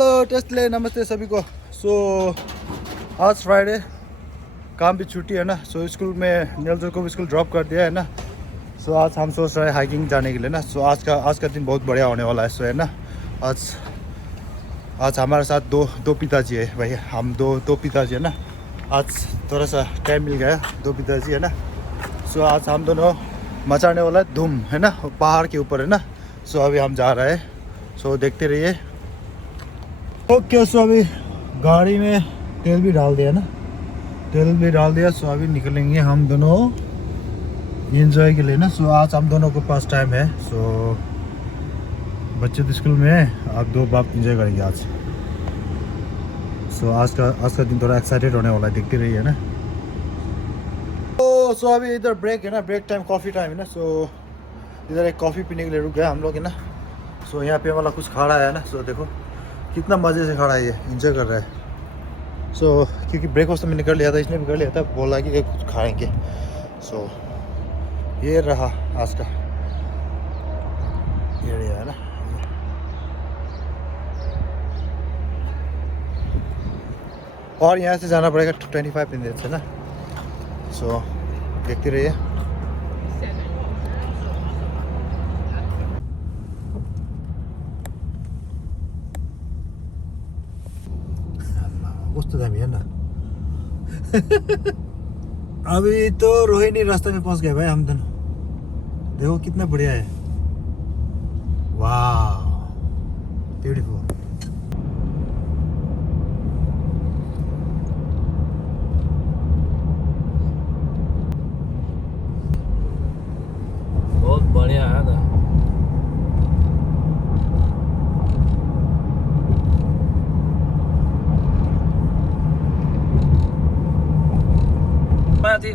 Hello टेस्टले नमस्ते सभी को। सो आज फ्राइडे, काम भी छुट्टी है ना। सो स्कूल में नीलजो को भी स्कूल ड्रॉप कर दिया है ना। सो आज हम सोच रहे हैं हाइकिंग जाने के लिए ना। सो आज का दिन बहुत बढ़िया होने वाला है। सो है ना, आज हमारे साथ दो पिताजी है भाई। हम दो पिताजी है ना। आज थोड़ा सा टाइम मिल गया, दो पिताजी है ना। सो आज हम दोनों मचाने वाला है धूम, है ना, पहाड़ के ऊपर है ना। सो अभी हम जा रहे हैं, सो देखते रहिए। ओके, सो अभी गाड़ी में तेल भी डाल दिया ना, तेल भी डाल दिया। सो अभी निकलेंगे हम दोनों एंजॉय के लिए ना। सो आज हम दोनों के पास टाइम है। सो बच्चे तो स्कूल में है, आप दो बाप एंजॉय करेंगे आज। सो आज का दिन थोड़ा एक्साइटेड होने वाला है, देखते रहिए ना। सो अभी इधर ब्रेक है ना, ब्रेक टाइम, कॉफ़ी टाइम है ना। सो इधर एक कॉफ़ी पीने के लिए रुक गया हम लोग है ना। सो यहाँ पे वाला कुछ खड़ा है ना। सो देखो कितना मज़े से खड़ा है, ये इंजॉय कर रहा है। सो क्योंकि ब्रेकफास्ट तो मैंने कर लिया था, इसने भी कर लिया था, बोला कि कुछ खाएंगे। सो ये रहा आज का एरिया है ना। और यहाँ से जाना पड़ेगा 25 मिनट्स है ना। सो देखते रहिए। कस्तो दामी है ना। अभी तो रोहिणी रास्ते में पहुंच गए भाई हम दोनों। देखो कितना बढ़िया है, वाह ब्यूटीफुल। बहुत बढ़िया है ना।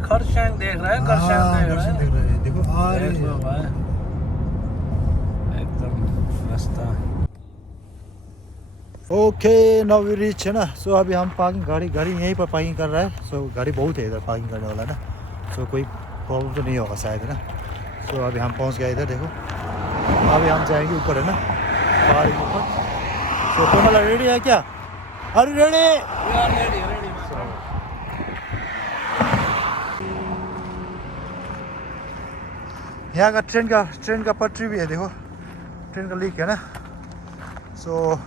खरसाङ देख रहा है, खरसाङ देख रहा है। देखो आ रही है एकदम रास्ता। ओके, नाउ वी रीच है ना। सो अभी हम पार्किंग, गाड़ी यहीं पर पार्किंग कर रहा है। सो गाड़ी बहुत है इधर पार्किंग करने वाला ना। सो कोई प्रॉब्लम तो नहीं होगा शायद है ना। सो अभी हम पहुंच गए इधर, देखो अभी हम जाएंगे ऊपर है ना, पहाड़ के ऊपर। सो तुम्हारा रेडी है क्या? अरे रेडी। यहाँ का ट्रेन का पटरी भी है, देखो ट्रेन का लीक है ना। सो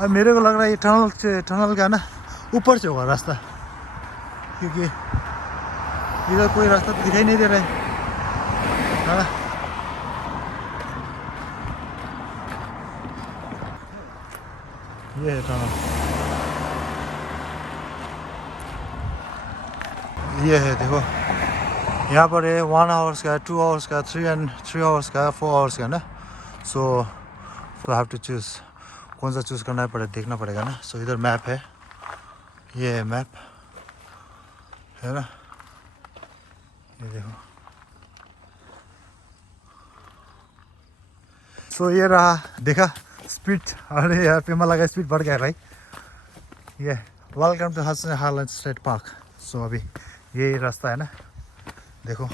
अब मेरे को लग रहा है ये टनल का ना ऊपर से होगा रास्ता, क्योंकि इधर कोई रास्ता तो दिखाई नहीं दे रहा है ना। ये है टनल, ये है देखो। यहाँ पर है 1 आवर्स का, 2 आवर्स का, 3 आवर्स का, 4 आवर्स का ना। सो हैव टू चूज कौन सा चूज़ करना पड़ेगा, देखना पड़ेगा ना। सो इधर मैप है, ये है मैप है ना, ये देखो। सो ये रहा, देखा स्पीड। अरे यार पेमा लगा, स्पीड बढ़ गया भाई। ये welcome to Harland state park. So अभी यही रास्ता है ना, देखो।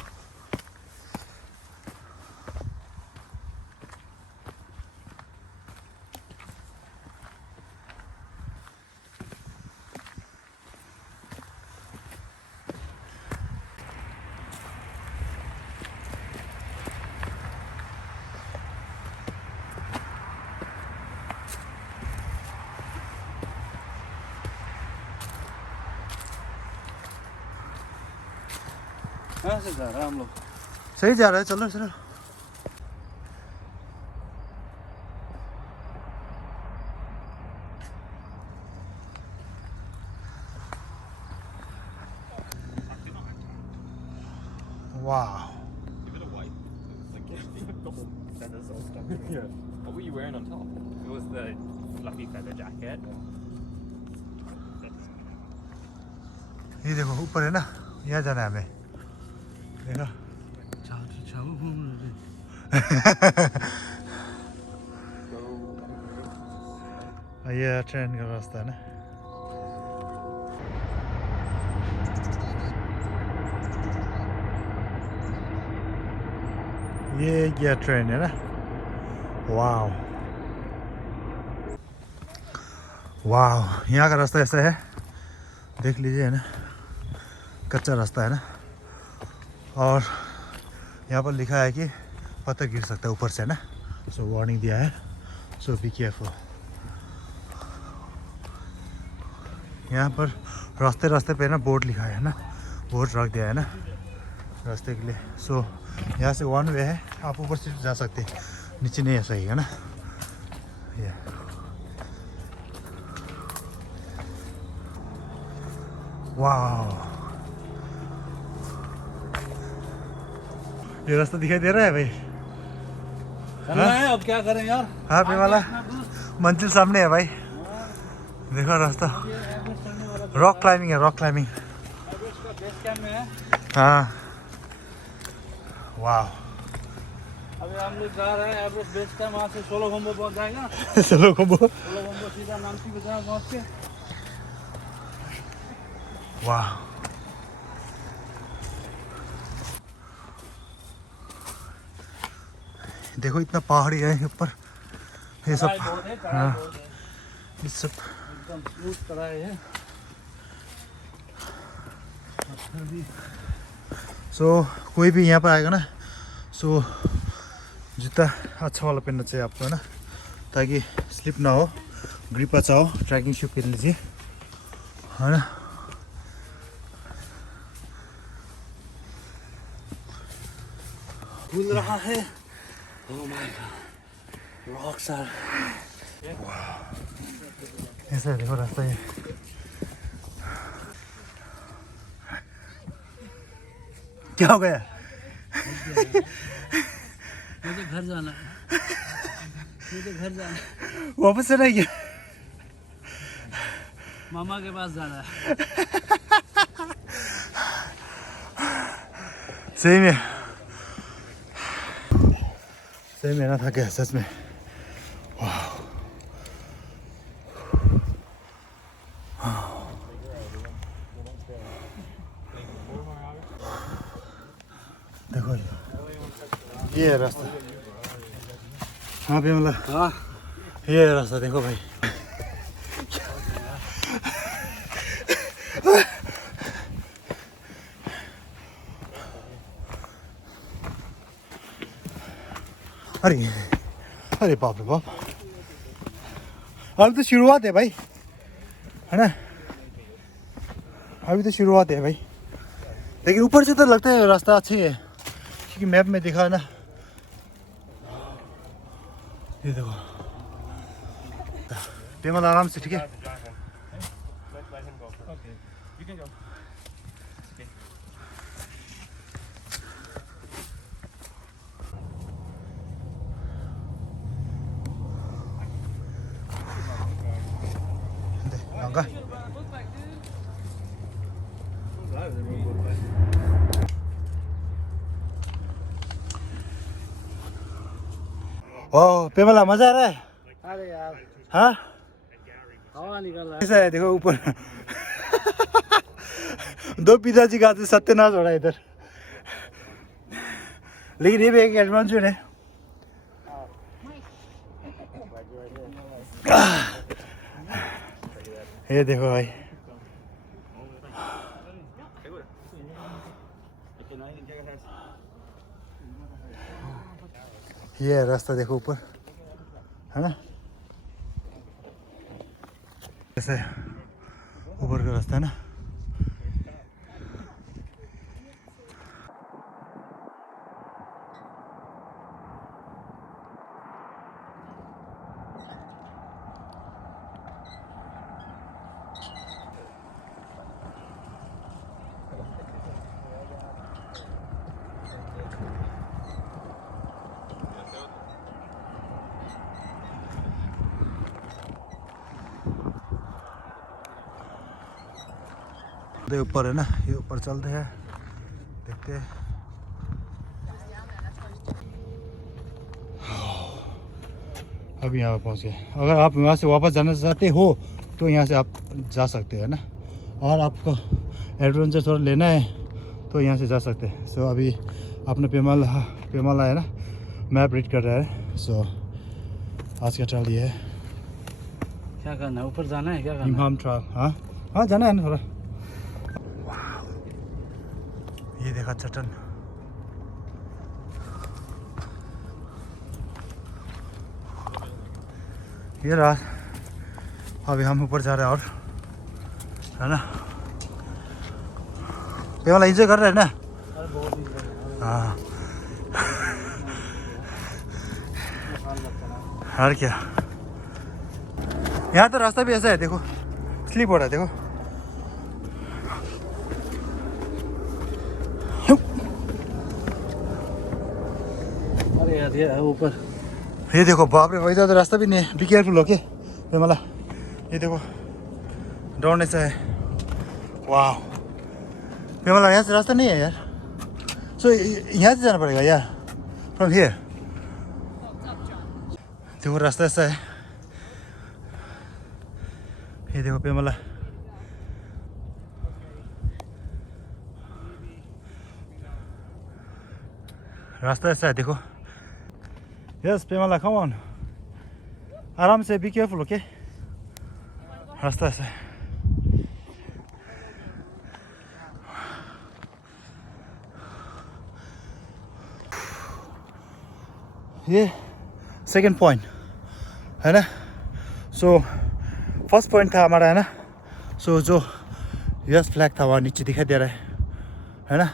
कहाँ से जा रहा है हम लोग? सही जा रहा है, चलो चलो। Wow. Give it a wipe. Like the whole feathers all stuck in it. Yeah. What were you wearing on top? It was the fluffy feather jacket. ये देखो ऊपर है ना, यहाँ जाना है हमें, देखो। ये ट्रेन का रास्ता है ना। ये गया ट्रेन है ना। वाह वाह, यहाँ का रास्ता ऐसा है, देख लीजिए है ना, कच्चा रास्ता है ना। और यहाँ पर लिखा है कि पत्थर गिर सकता है ऊपर से ना, सो वार्निंग दिया है, सो बी केयरफुल। यहाँ पर रास्ते पे ना बोर्ड लिखा है ना, बोर्ड रख दिया है ना रास्ते के लिए। सो यहाँ से वन वे है, आप ऊपर से जा सकते हैं, नीचे नहीं ऐसा ही है ना। वाह, ये रास्ता दिखाई दे रहा है भाई। चलना है, अब क्या करें यार। हाँ पे वाला मंजिल सामने है भाई, देखो रास्ता। रॉक क्लाइंबिंग है, रॉक क्लाइंबिंग। हाँ वाह। अभी हम लोग जा रहे हैं एवरेस्ट बेस कैंप, वहाँ से सोलो घुम्बो पहुँच जाएगा। सोलो घुम्बो सीधा नामची बाजार पहुँच के। वाह, देखो इतना पहाड़ी है ऊपर, ये सब। हाँ ये सब एकदम स्मूथ चढ़ाई है। सो कोई भी यहाँ पर आएगा ना, सो जूता अच्छा वाला पहनना चाहिए आपको है ना, ताकि स्लिप ना हो, ग्रिप अच्छा हो। ट्रैकिंग शू पहन लीजिए है ना। खुल रहा है। Oh my God, rocks are. ऐसा है, देखो रास्ता ये। क्या हो गया? मुझे घर जाना है, मुझे घर जाना है। वापस से नहीं गया, मामा के पास जाना है। सही में, सही में ना था क्या सच में। वाह, देखो ये है रास्ता। हाँ पे मतलब, हाँ ये है रास्ता, देखो भाई। अरे अरे बाप रे बाप, अभी तो शुरुआत है भाई, है ना, अभी तो शुरुआत है भाई। लेकिन ऊपर से तो लगता है रास्ता अच्छी है, क्योंकि मैप में दिखा है ना। ये देखो पेमल आराम से, ठीक है। ओह पेमला मजा आ रहा है। अरे यार, हाँ हवा निकल रहा है। ऐसा है, देखो ऊपर दो पिताजी का सत्यानाश हो रहा है इधर। लेकिन ये भी एक एडवेंचर है। ये देखो भाई, ये है रास्ता, देखो ऊपर है ना, ऐसे ऊपर का रास्ता है ना। ऊपर है ना, ये ऊपर चलते हैं, देखते हैं। अभी यहाँ पर पहुँच गए। अगर आप यहाँ से वापस जाना चाहते हो तो यहाँ से आप जा सकते हैं ना, और आपको एडवेंचर थोड़ा लेना है तो यहाँ से जा सकते हैं। सो अभी अपने पेमाला है ना, मैप रीड कर रहा है। सो आज का ट्रायल ये है। क्या करना है, ऊपर जाना है, क्या करना है? इमाम ट्रायल। हाँ हाँ जाना है ना थोड़ा। ये देखा चट्टान। ये रहा। अभी हम ऊपर जा रहे हैं और है ना, ये वाला एंजॉय कर रहे हैं ना। अरे बहुत ही हाँ और क्या, यहाँ तो रास्ता भी ऐसा है, देखो स्लिप हो रहा है, देखो। अरे यार ये ऊपर ये देखो, बाप रे, वही ज़्यादा रास्ता भी नहीं है। बी केयरफुल ओके मला। ये देखो दौड़ने से है। वाह मला, यहाँ से रास्ता नहीं है यार। सो यहाँ से जाना पड़ेगा यार, फ्रॉम हियर। देखो रास्ता ऐसा है। ये देखो पेमला, रास्ता ऐसा है देखो। यस पेमला, कम ऑन, आराम से, बी केयरफुल ओके। रास्ता ऐसा है। ये सेकंड पॉइंट है ना। सो फर्स्ट पॉइंट था हमारा है ना। सो जो यस फ्लैग था वहाँ नीचे दिखाई दे रहा है ना।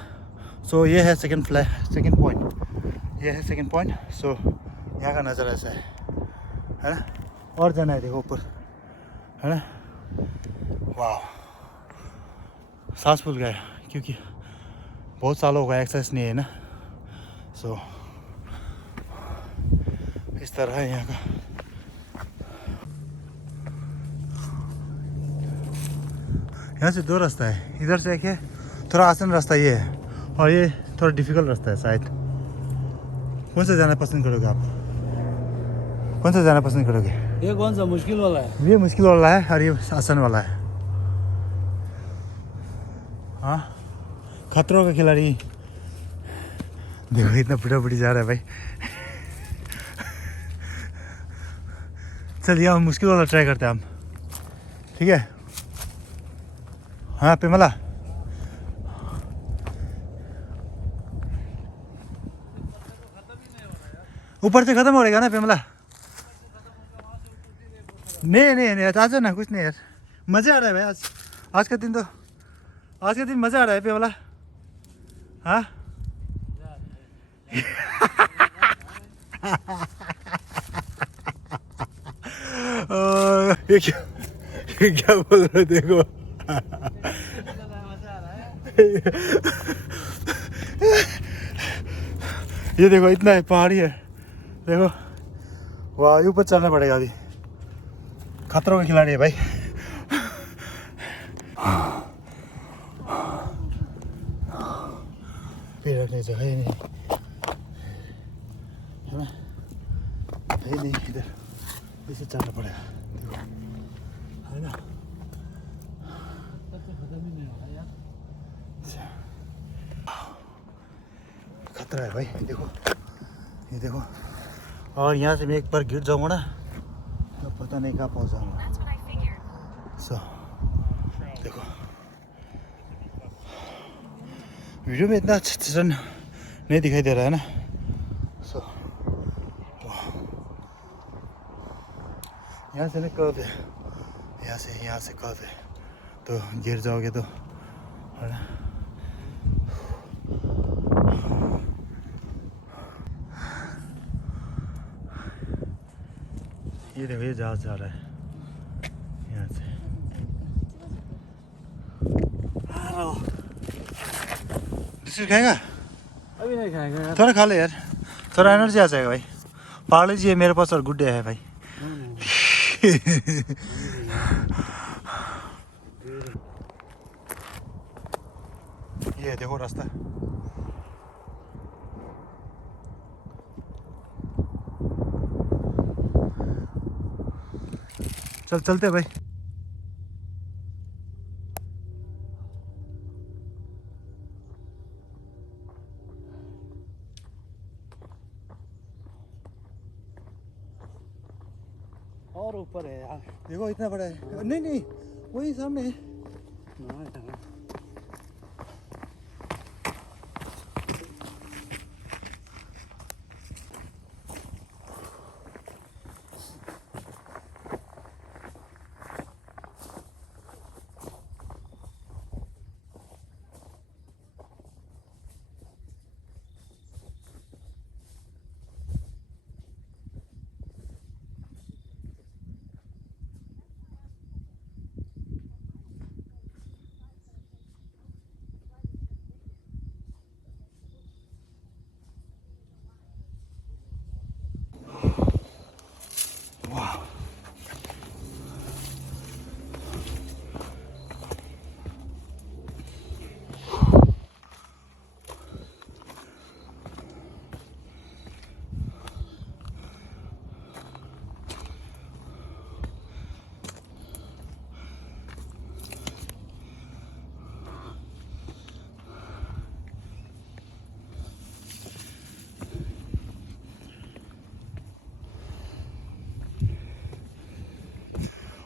सो ये है सेकंड फ्लैग, सेकंड पॉइंट। ये है सेकंड पॉइंट। सो यहाँ का नज़ारा ऐसा है ना। और जाना है देखो ऊपर, है ना। वाह, सांस फूल गया क्योंकि बहुत सालों हो गया एक्सरसाइज नहीं है ना। सो इस तरह है यहाँ का। यहाँ से दो रास्ता है, इधर से एक है थोड़ा आसान रास्ता ये है, और ये थोड़ा डिफिकल्ट रास्ता है शायद। कौन सा जाना पसंद करोगे आप? कौन सा जाना पसंद करोगे? ये कौन सा मुश्किल वाला है? ये मुश्किल वाला है और ये आसान वाला है। हाँ, खतरों का खिलाड़ी। देखो इतना बुढ़ा बुढ़ी जा रहा है भाई। चलिए हम मुश्किल वाला ट्राई करते हैं हम, ठीक है। हाँ पेमला, ऊपर से खत्म हो रहेगा ना पेमला। नहीं नहीं नहीं, आज ना कुछ नहीं यार, मज़ा आ रहा है भाई। आज का दिन तो, आज का दिन मज़ा आ रहा है पेमला। हाँ ये क्या बोल रहे देखो। ये देखो इतना है, पहाड़ी है देखो। वाह, ऊपर चलना पड़ेगा अभी। खतरों का खिलाड़ी है भाई। पैर रखने जगह ही नहीं है ना, है नहीं इधर, इसे चलना पड़ेगा देखो, है ना। खतरा है भाई, देखो ये देखो। और यहाँ से मैं एक बार गिर जाऊँगा ना तो पता नहीं कहाँ पहुँच जाऊँगा। सो देखो वीडियो में इतना अच्छा नहीं दिखाई दे रहा है ना। सो यहाँ से ना कर्व है, यहाँ से कर्व है, तो गिर जाओगे तो, है ना। ये देखो ये जहाज जा रहा है यहाँ से। बिस्किट खाएगा? अभी नहीं खाएगा यार। थोड़ा खा ले यार, थोड़ा एनर्जी आ जाएगा भाई। पार्ले जी है मेरे पास और गुड डे है भाई। ये देखो रास्ता, चल चलते भाई। और ऊपर है यार। देखो इतना बड़ा है। नहीं नहीं वही सामने है।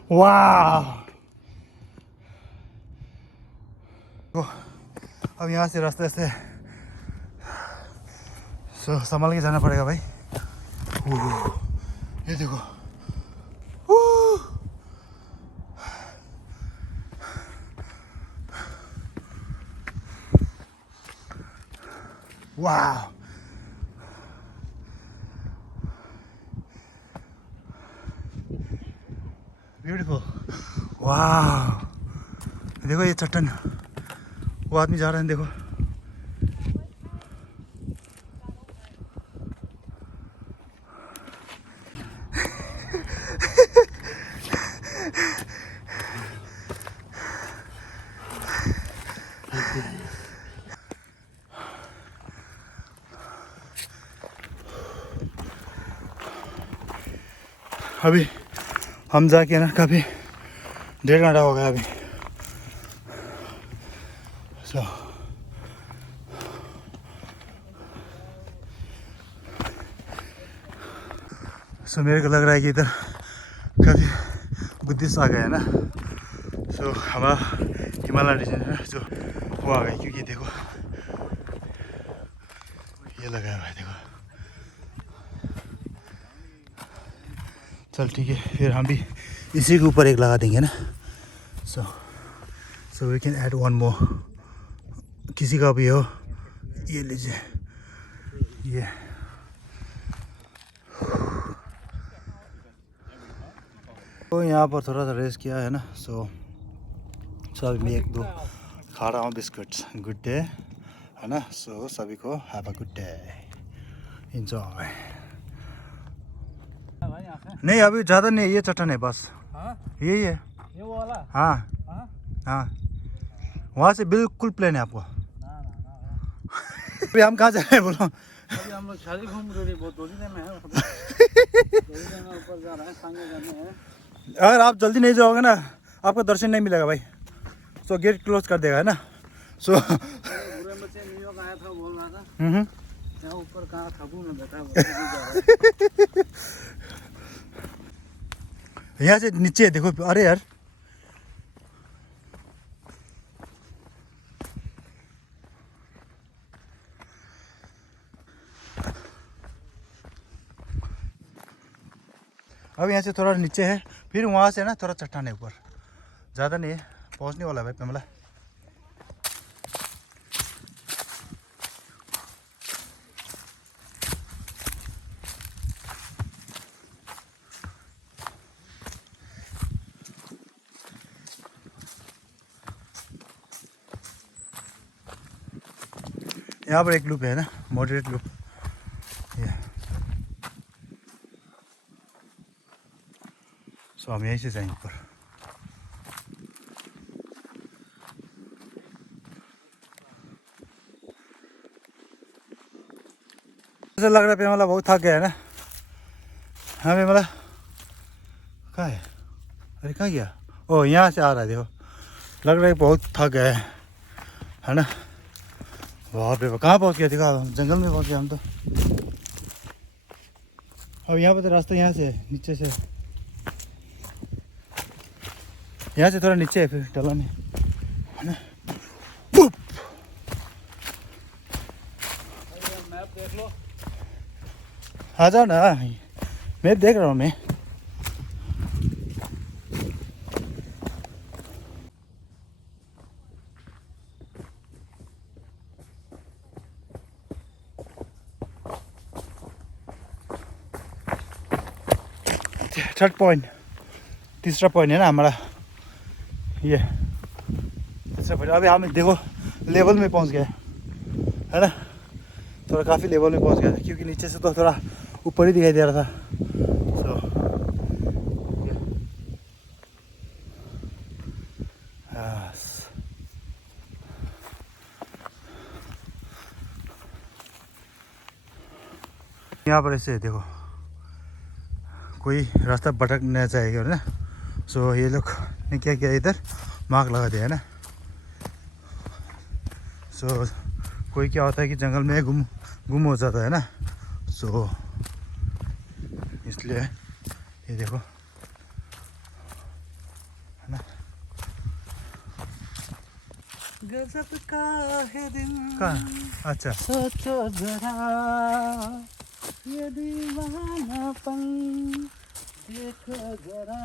वाह। अब यहाँ से रास्ते से संभाल के जाना पड़ेगा भाई। ये देखो वाह। ब्यूटीफुल। वाह देखो ये चट्टान, वो आदमी जा रहे हैं देखो। अभी हम जाके ना काफ़ी 1.5 घंटा हो गया अभी। सो मेरे को लग रहा है कि इधर काफ़ी बुद्धिस्ट आ गए है ना। सो हमारा हिमालय रीजन है जो वो आ गए, क्योंकि देखो ये लगाया हुआ है देखो। चल ठीक है, फिर हम भी इसी के ऊपर एक लगा देंगे ना। So we can add one more. किसी का भी हो, ये लीजिए ये। तो यहाँ पर थोड़ा सा रेस्ट किया है ना। सो अभी मैं 1-2 खा रहा हूँ बिस्कुट्स। गुड डे है ना। सो सभी को have a good day, enjoy. नहीं अभी ज़्यादा नहीं, ये चट्टान है बस। हाँ? यही है ये वो वाला? हाँ हाँ? हाँ। वहाँ से बिल्कुल प्लेन है आपको। ना ना ना। अभी हम कहाँ जा रहे हैं बोलो? अभी हम लोग शादी घूम रहे, बहुत दूरी में है। दूरी में ऊपर जा रहे हैं, सांगे जाने हैं। अगर आप जल्दी नहीं जाओगे ना, आपको दर्शन नहीं मिलेगा भाई। सो गेट क्लोज कर देगा है ना। सो बुरे बच्चे न्यूयॉर्क आया था, बोल रहा था यहाँ ऊपर कहाँ खबू में बैठा हुआ है। यहाँ से नीचे देखो। अरे यार अब यहाँ से थोड़ा नीचे है, फिर वहाँ से ना थोड़ा चट्टान है ऊपर, ज़्यादा नहीं है। पहुँचने वाला है भाई कमला। यहाँ पर एक लूप है ना, मॉडरेट लूप। ये सो हम यहीं से जाएंगे ऊपर। ऐसा लग रहा है पेमला बहुत थक गया है ना। हाँ पेमला कहाँ है? अरे कहाँ गया? ओ यहाँ से आ रहा है देखो। लग रहा है बहुत थक गया है ना। वहाँ पे कहाँ पहुँच गया? देखा जंगल में पहुँच गया हम तो। अब यहाँ पे तो रास्ता यहाँ से नीचे से यहाँ से थोड़ा नीचे है फिर ढलान है ना। मैप देख लो। आ जाओ ना, मैं देख रहा हूँ मैं। थर्ड पॉइंट, तीसरा पॉइंट है ना हमारा ये, तीसरा पॉइंट। अभी हम देखो लेवल में पहुंच गए है ना, थोड़ा काफ़ी लेवल में पहुंच गया क्योंकि नीचे से तो थोड़ा ऊपर ही दिखाई दे रहा था। सो यहाँ पर ऐसे देखो कोई रास्ता भटकना चाहिए ना। सो ये लोग ने क्या किया, इधर मार्क लगा दिया है ना। सो कोई क्या होता है कि जंगल में गुम हो जाता है ना, सो इसलिए ये देखो है ना। गजब का है दिन कहाँ? अच्छा सोचो जरा ये दीवानापन, देखो जरा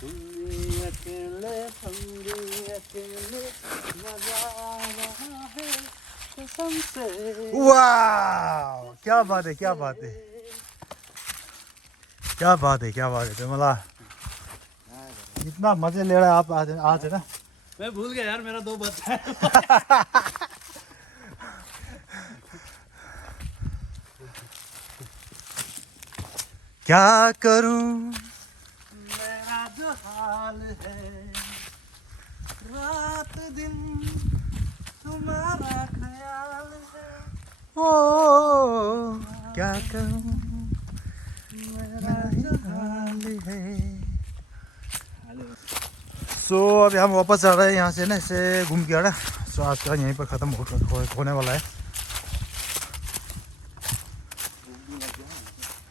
तुम भी अकेले हम भी अकेले, मजा आ रहा है कसम से। वाह, क्या बात है, क्या बात है, क्या बात है, क्या बात है। तो मतलब इतना मजे ले रहा है आप आज है ना। मैं भूल गया यार, मेरा 2 बच्चा है। क्या करूं मेरा जो हाल है, रात दिन तुम्हारा ख्याल है। ओ, क्या करूं मेरा जो हाल है। सो अभी हम वापस आ रहे हैं यहाँ से ना, ऐसे घूम के आ रहा है। सो आज का यहीं पर ख़त्म होने वाला है।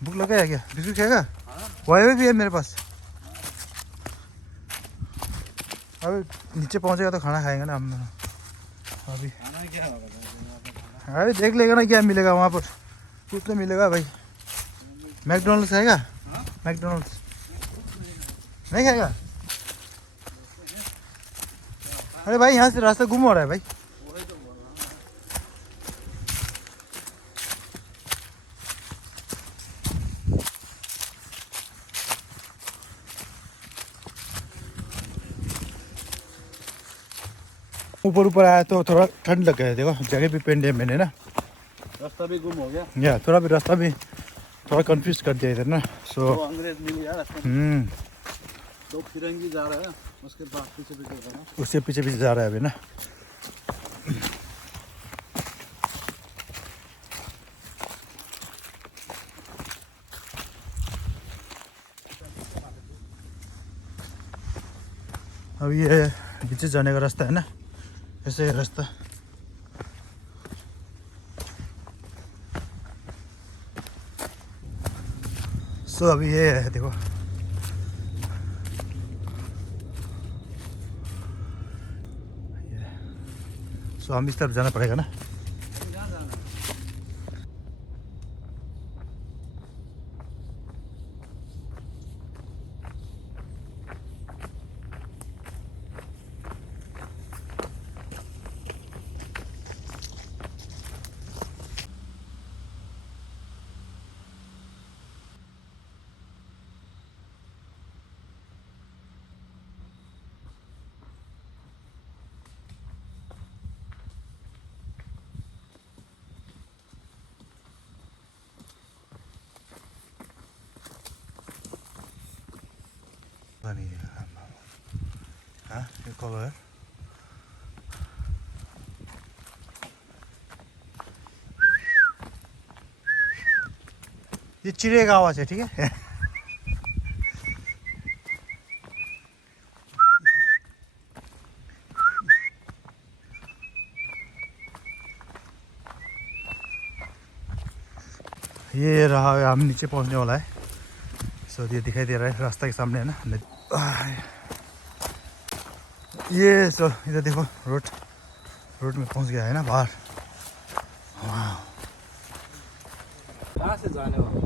भूख लगा है क्या? बिस्कुट खाएगा? वाई भी है मेरे पास। अभी नीचे पहुँचेगा तो खाना खाएंगे ना हम दोनों। अभी खाना क्या होगा? अभी देख लेगा ना क्या मिलेगा वहाँ पर, कुछ तो मिलेगा भाई। मैकडोनल्ड्स खाएगा? मैकडोनल्ड्स नहीं खाएगा? अरे भाई यहाँ से रास्ता गुम हो रहा है भाई। वही तो बोल रहा हूँ। ऊपर आया तो थोड़ा ठंड लग गया है। देखो जगह भी पेंट है मैंने ना, रास्ता भी गुम हो गया। या थोड़ा भी रास्ता भी थोड़ा कंफ्यूज कर दिया इधर ना। सो वो अंग्रेज मिल गया रास्ते में। 2 फिरंगी जा रहा है, उसके बाद पीछे पीछे जा रहा है। उससे पीछे पीछे जा रहा है अभी ना। अब ये नीचे जाने का रास्ता है ना, ऐसे है रास्ता। सो अभी ये है देखो, सो हम इस तरफ जाना पड़ेगा ना। कहाँ जाना है? हाँ ये कलर ये चिड़िया का आवाज है, ठीक है। ये रहा, हम नीचे पहुंचने वाला है। सो ये दिखाई दे रहा है रास्ता के सामने है ना। ये सो इधर देखो रोड में पहुंच गया है ना बाहर। कहाँ से जाने वाला?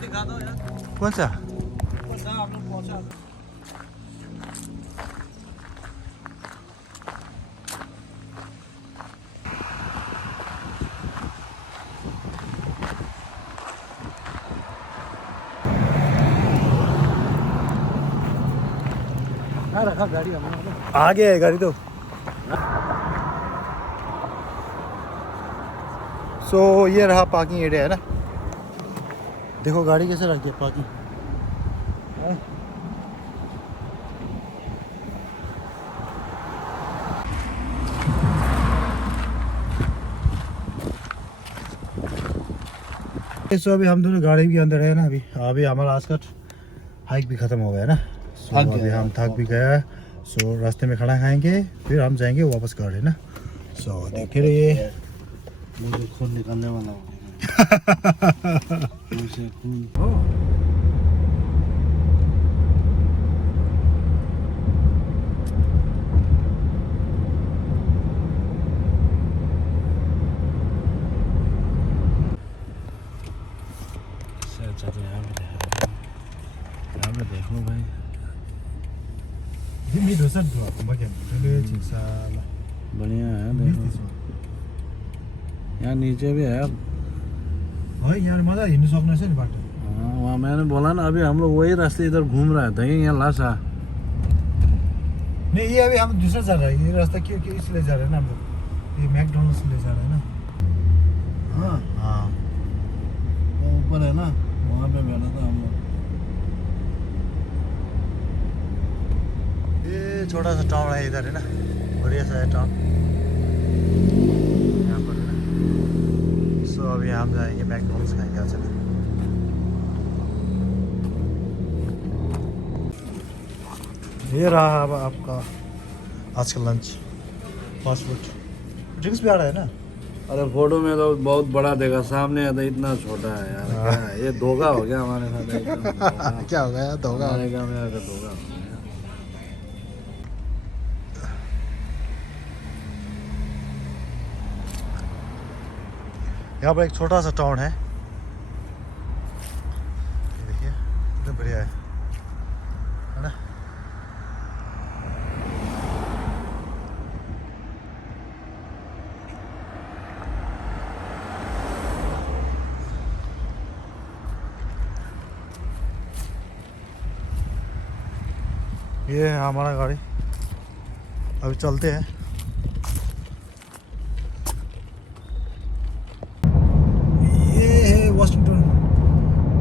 दिखा दो यार। कौन सा? हम लोग पहुंचा। कहाँ रखा गाड़ी हमने? आगे है गाड़ी तो। सो ये रहा पार्किंग एरिया है ना। देखो गाड़ी कैसे रखी है पार्किंग। सो अभी हम दोनों गाड़ी के अंदर है ना। अभी हमारा आज का हाइक भी खत्म हो गया ना। सो अभी हम थक भी गया। सो रास्ते में खाना खाएंगे फिर हम जाएंगे वापस घर है ना। सो देखते रहिए। मुझे खून निकलने वाला हो। मुझे खून। देखो भाई बढ़िया है। देखो यहाँ नीचे भी है। यार मजा हिँड्नु सक्नु रहेछ नि बाटो। हाँ वहाँ मैंने बोला ना अभी हम लोग वही रास्ते इधर घूम रहे थे यहाँ लासा। नहीं ये अभी हम दूसरा जा रहा है। ये रास्ता क्यों क्यों इसलिए जा रहे हैं ना हम लोग। ये मैकडोनल्ड्स ले जा रहे हैं ना। हाँ हाँ वो ऊपर है ना वहाँ पे बैठा था हम लोग। ये छोटा सा टाउन है इधर है ना। बढ़िया सा है टाउन यहाँ पर है ना। सो अभी हम जाएंगे मैकडोनल्ड्स खाएंगे आज। ये रहा अब आपका आज का लंच फास्ट फूड। ड्रिंक्स भी आ रहा है ना। अरे फोटो में तो बहुत बड़ा देखा सामने है तो इतना छोटा है यार। क्या है? ये धोखा हो गया हमारे साथ। क्या हो गया धोखा? हमारे गाँव में आकर धोखा हो गया। यहाँ पर एक छोटा सा टाउन है। देखिए कितना बढ़िया है ना। ये है हमारा गाड़ी। अभी चलते हैं। ये है वाशिंगटन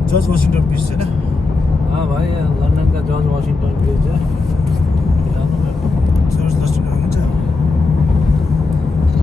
जॉर्ज वाशिंगटन ब्रिज है ना। हाँ भाई लंदन का जॉर्ज वाशिंगटन ब्रिज है।